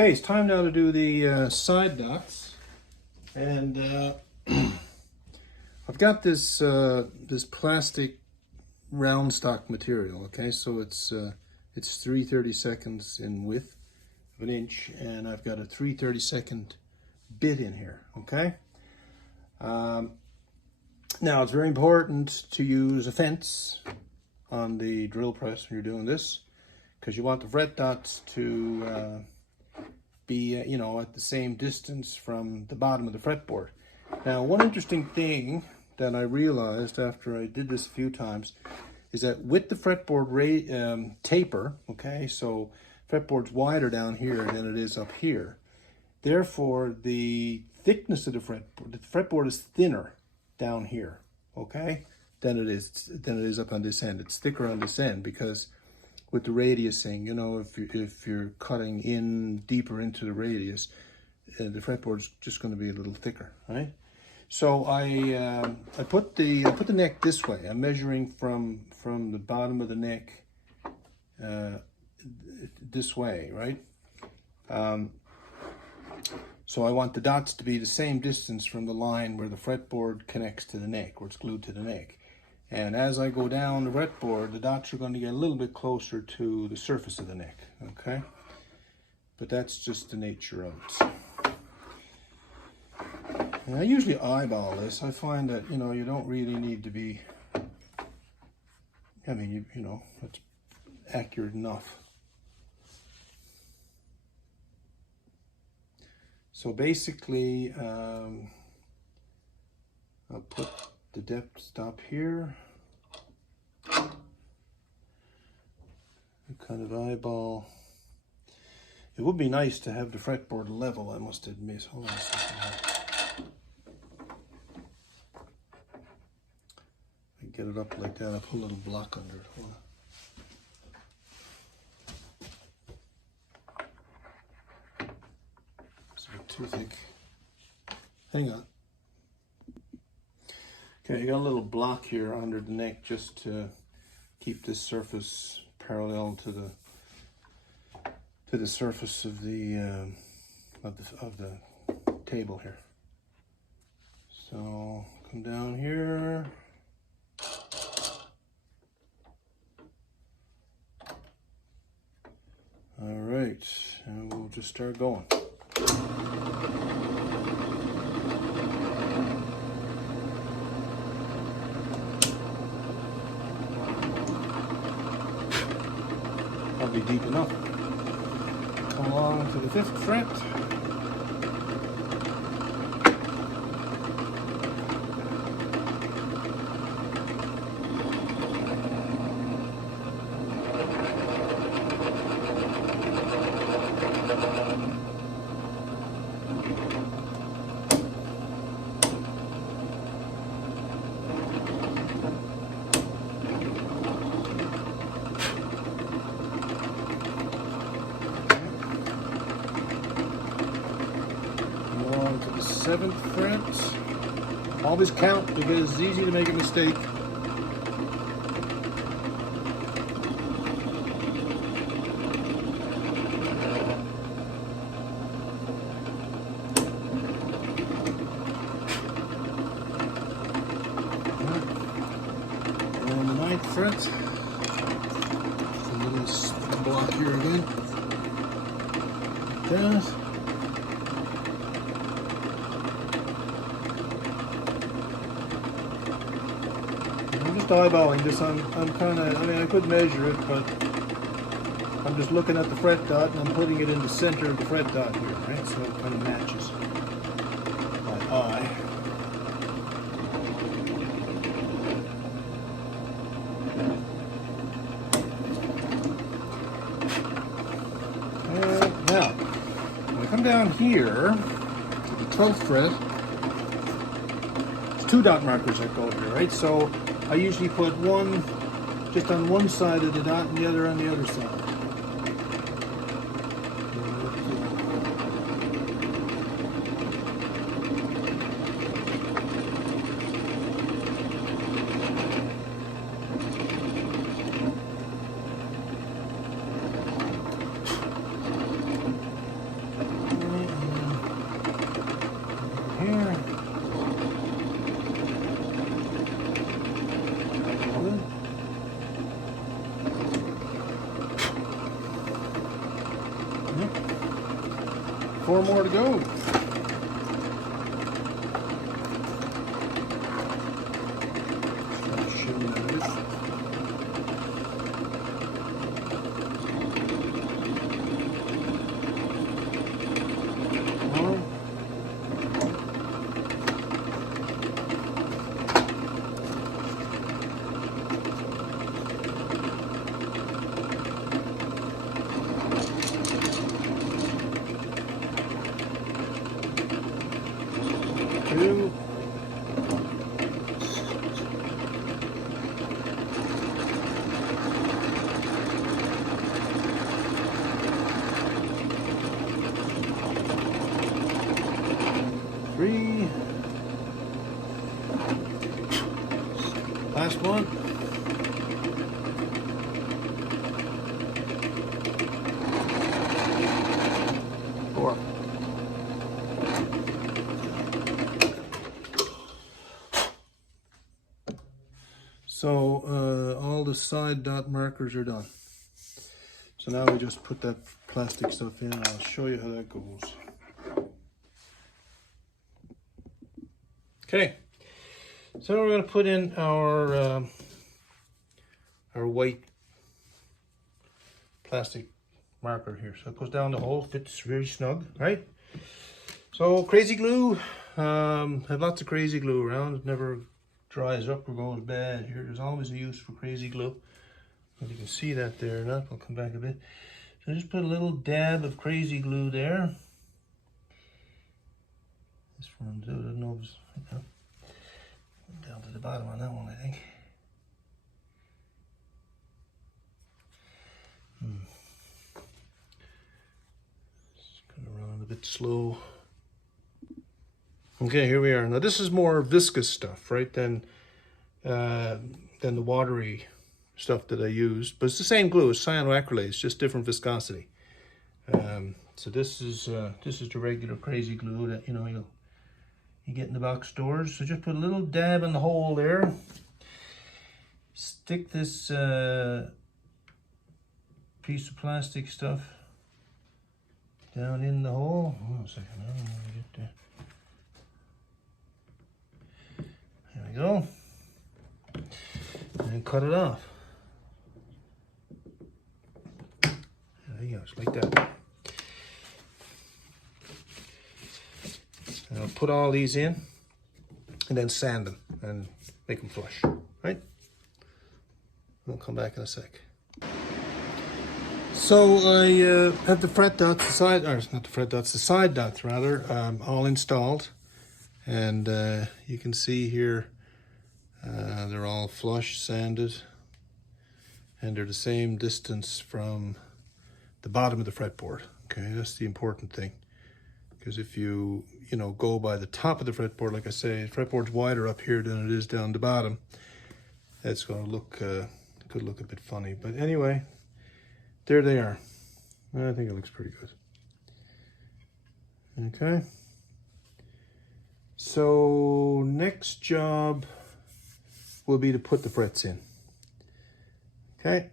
Okay, it's time now to do the side dots, and I've got this this plastic round stock material. Okay, so it's 3/32 in width of an inch, and I've got a 3/32 bit in here. Okay, now it's very important to use a fence on the drill press when you're doing this, because you want the fret dots to be at the same distance from the bottom of the fretboard. Now, one interesting thing that I realized after I did this a few times is that with the fretboard taper, okay, so fretboard's wider down here than it is up here. Therefore, the thickness of the fretboard is thinner down here, okay, than it is up on this end. It's thicker on this end because with the radiusing, if you're cutting in deeper into the radius, the fretboard's just going to be a little thicker, right? So I put the neck this way. I'm measuring from the bottom of the neck this way, right? So I want the dots to be the same distance from the line where the fretboard connects to the neck, where it's glued to the neck. And as I go down the fretboard, the dots are going to get a little bit closer to the surface of the neck, okay? But that's just the nature of it. And I usually eyeball this. I find that, you don't really need to be, it's accurate enough. So basically, I'll put the depth stop here. Kind of eyeball. It would be nice to have the fretboard level, I must admit. Hold on a second. I get it up like that. I put a little block under it. Hold on. It's a bit too thick. Hang on. Okay, you got a little block here under the neck just to keep this surface parallel to the surface of the table here. So come down here. All right, and we'll just start going. Probably deep enough. Come along to the 5th fret. To the 7th fret. Always count because it's easy to make a mistake. And the 9th fret. A little block here again. Like that. Eyeballing this. I'm kind of, I could measure it, but I'm just looking at the fret dot and I'm putting it in the center of the fret dot here, right? So it kind of matches my eye. Now, when I come down here to the 12th fret, it's 2 dot markers that go here, right? So I usually put one just on one side of the dot and the other on the other side. 4 more to go. Two. Three. Last one. Four. So all the side dot markers are done. So now we just put that plastic stuff in and I'll show you how that goes. Okay, so we're going to put in our white plastic marker here. So it goes down the hole, fits very snug, right? So crazy glue, have lots of crazy glue around. It never dries up or goes bad here. There's always a use for crazy glue. As you can see that there, now I'll come back a bit. So just put a little dab of crazy glue there. This one, I don't know, down to the bottom on that one, I think. Just gonna run a bit slow. Okay, here we are. Now this is more viscous stuff, right, than the watery stuff that I used, but it's the same glue. It's cyanoacrylate. It's just different viscosity. So this is the regular crazy glue that you get in the box stores. So just put a little dab in the hole there. Stick this piece of plastic stuff down in the hole. Hold on a second. I don't know how to get there. There we go. And then cut it off. There you go, just like that. And I'll put all these in and then sand them and make them flush, right? We'll come back in a sec. So I have the fret dots, the side dots rather, all installed. And you can see here, they're all flush sanded, and they're the same distance from the bottom of the fretboard. Okay, that's the important thing, because if you go by the top of the fretboard, like I say, the fretboard's wider up here than it is down the bottom. It's going to look could look a bit funny, but anyway, there they are. I think it looks pretty good. Okay. So next job will be to put the frets in. Okay.